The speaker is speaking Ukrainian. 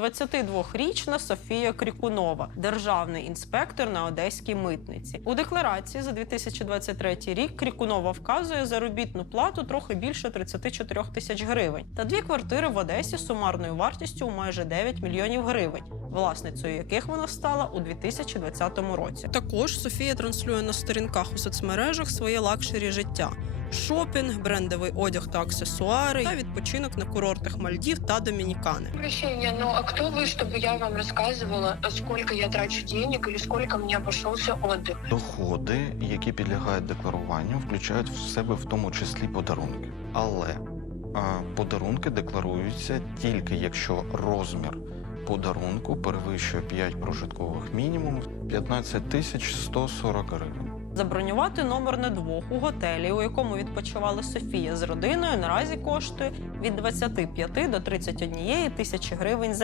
22-річна Софія Крікунова, державний інспектор на одеській митниці. У декларації за 2023 рік Крікунова вказує заробітну плату трохи більше 34 тисяч гривень та дві квартири в Одесі з сумарною вартістю у майже 9 мільйонів гривень, власницею яких вона стала у 2020 році. Також Софія транслює на сторінках у соцмережах своє лакшері життя Шопінг, брендовий одяг та аксесуари та відпочинок на курортах Мальдів та Домінікани. Обращение, ну а кто вы, чтобы я вам рассказывала, сколько я трачу денег или сколько мне обошелся отдых? Доходи, які підлягають декларуванню, включають в себе в тому числі подарунки. Але а, подарунки декларуються тільки якщо розмір подарунку перевищує 5 прожиткових мінімумів 15 тисяч 140 гривень. Забронювати номер на двох у готелі, у якому відпочивала Софія з родиною, наразі коштує від 25 до 31 тисячі гривень за